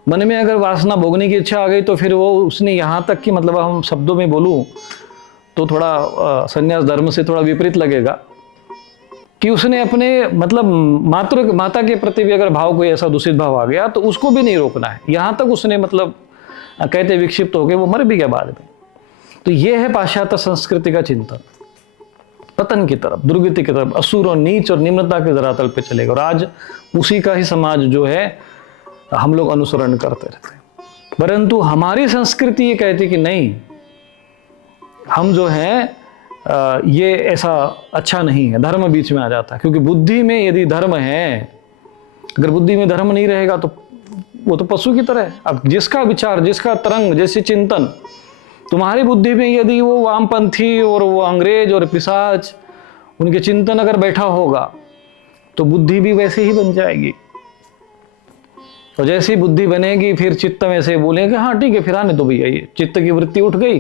मन में अगर वासना भोगने की इच्छा आ गई तो फिर वो उसने यहाँ तक कि, मतलब हम शब्दों में बोलूं तो थोड़ा संन्यास धर्म से थोड़ा विपरीत लगेगा कि उसने अपने मतलब माता के प्रति भी अगर भाव, कोई ऐसा दूषित भाव आ गया तो उसको भी नहीं रोकना है। यहाँ तक उसने मतलब कहते विक्षिप्त हो गए, वो मर भी गया बाद में। तो ये है पाश्चात्य संस्कृति का चिंतन, पतन की तरफ, दुर्गति की तरफ, असुर और नीच और निम्नता के धरातल पे चलेगा। और आज उसी का ही समाज जो है हम लोग अनुसरण करते रहते हैं। परंतु हमारी संस्कृति ये कहती कि नहीं, हम जो है ये ऐसा अच्छा नहीं है, धर्म बीच में आ जाता है। क्योंकि बुद्धि में यदि धर्म है, अगर बुद्धि में धर्म नहीं रहेगा तो वो तो पशु की तरह है। अब जिसका विचार, जिसका तरंग, जैसे चिंतन तुम्हारी बुद्धि में, यदि वो वामपंथी और वो अंग्रेज और पिशाच, उनके चिंतन अगर बैठा होगा तो बुद्धि भी वैसे ही बन जाएगी। और जैसी बुद्धि बनेगी फिर चित्त में से बोलेंगे हाँ ठीक है फिर आने दो भैया, ये चित्त की वृत्ति उठ गई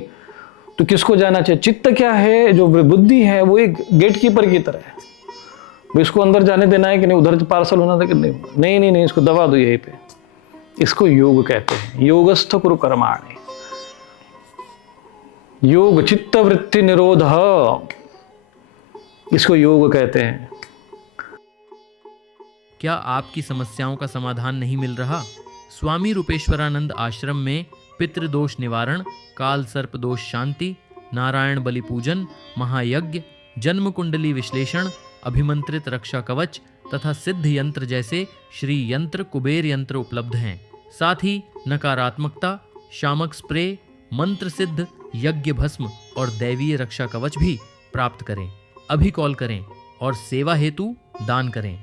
तो किसको जाना चाहिए? चित्त क्या है? जो बुद्धि है वो एक गेटकीपर की तरह है। भाई इसको अंदर जाने देना है कि नहीं, उधर पार्सल होना था कि नहीं, नहीं नहीं नहीं, इसको दबा दो यहीं पे। इसको योग कहते हैं, योगस्थ कुरु कर्माणि। योग चित्त वृत्ति निरोध, इसको योग कहते हैं। क्या आपकी समस्याओं का समाधान नहीं मिल रहा? स्वामी रूपेश्वरानंद आश्रम में पितृदोष निवारण, काल सर्प दोष शांति, नारायण बलि पूजन, महायज्ञ, जन्म कुंडली विश्लेषण, अभिमंत्रित रक्षा कवच तथा सिद्ध यंत्र जैसे श्री यंत्र, कुबेर यंत्र उपलब्ध हैं। साथ ही नकारात्मकता, शामक स्प्रे, मंत्र सिद्ध यज्ञ भस्म और दैवीय रक्षा कवच भी प्राप्त करें। अभी कॉल करें और सेवा हेतु दान करें।